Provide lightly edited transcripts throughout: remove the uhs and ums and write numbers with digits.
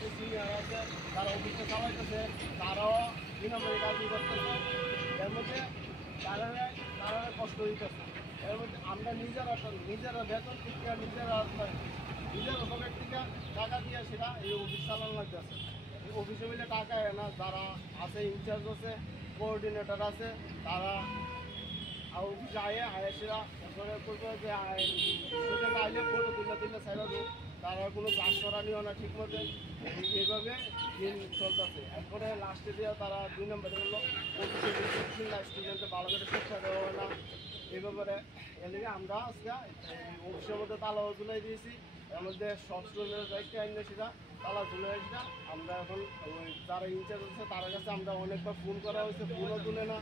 যে সিনিয়র আছে তারা অফিসে চালাইতেছে, তারাও বিনামূল্যে কাজই করতেছে। এর মধ্যে তারা তারা কষ্ট দিতেছে। এর মধ্যে আমরা নিজেরা বেতন থেকে নিজেরা নিজের পকেট থেকে টাকা দিয়ে সেটা এই অফিস চালানো লাগতেছে। অফিসে মিলে টাকা না, যারা আছে ইনচার্জ আছে, কোঅর্ডিনেটর আছে, তারা অফিসে আয়ে সেরা করে করবে যে স্টুডেন্ট আইলে ফটো তুলে সাইড তারা কোনো ক্লাস করানিও না ঠিক মতো। এইভাবে দিন চলতেছে। এরপরে লাস্টে দিয়ে তারা 2 নম্বরে বললো অফিসে ডিসিপ্লিন না, স্টুডেন্টকে ভালো করে শিক্ষা দেওয়া হয় না। এই ব্যাপারে এর লিগে আমরা আজকে অফিসের মধ্যে তালাও তুলে দিয়েছি। এর মধ্যে সব স্টুডেন্টের দায়িত্ব আইনে সেটা তালা তুলে আসবে। আমরা এখন ওই যারা ইনচার্জ আছে তার কাছে আমরা অনেকবার ফোন করা হয়েছে, ফোনও তুলে না।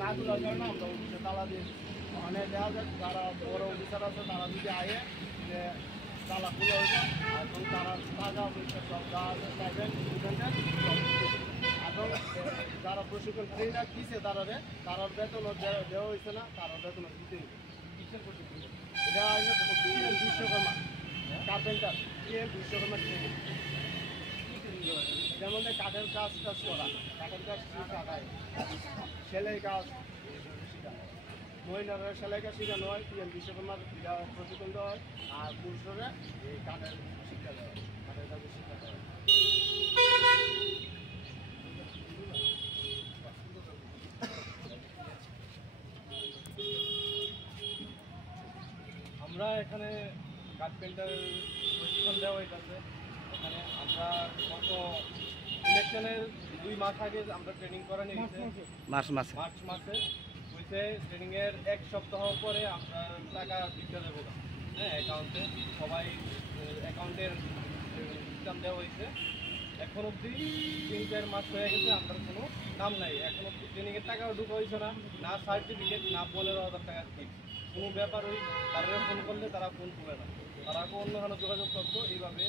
না তোলার কারণে আমরা অফিসে তালা দিয়েছি। ওখানে দেখা যাক যারা বড় অফিসার আছে তারা যদি আয়ে যে তালা খুলে হয়েছে, এখন তারা টাকা পয়সা সব যা আছে পাইবেন স্টুডেন্টের সব দিবে। এখন যারা প্রশিক্ষণ ট্রেনার দিছে তারার বেতনও দেওয়া হয়েছে না, তারার বেতনও দিতে হবে। কিসের প্রশিক্ষণ? এটা বিশ্বকর্মা কার্পেন্টার, বিশ্বকর্মা ট্রেনিং। এটার মধ্যে কাঠের কাজ করা, কাঠের কাজ শেখায়, সেলাই কাজ শেখায়, মহিলারা সেলাই কাজ শেখানো হয়, বিশ্বকর্মার প্রশিক্ষণ দেওয়া হয়, আর পুরুষরা এই কাঠের শিক্ষা দেওয়া হয়, কাঠের কাজের শিক্ষা দেওয়া হয়। আমরা এখানে কার্পেন্টার প্রশিক্ষণ দেওয়া হইতেছে। এখানে আমরা গত ইলেকশনের 2 মাস আগে আমরা ট্রেনিং করা নিয়েছি, মার্চ মাসে হয়েছে। ট্রেনিংয়ের 1 সপ্তাহ পরে আমরা টাকা দিতে দেবো, হ্যাঁ, অ্যাকাউন্টে সবাই অ্যাকাউন্টের সিস্টেম দেওয়া হয়েছে। এখন অবধি 3-4 মাস হয়ে গেছে, আমরা কোনো নাম নাই। এখন অবধি ট্রেনিংয়ের টাকাও ঢুকা হয়েছে না, না সার্টিফিকেট, না 15,000 টাকা ফিক্স। কোনো ব্যাপার ওই তারা ফোন করলে তারা ফোন তুলে না, তারা অন্য যোগাযোগ করতো। এইভাবে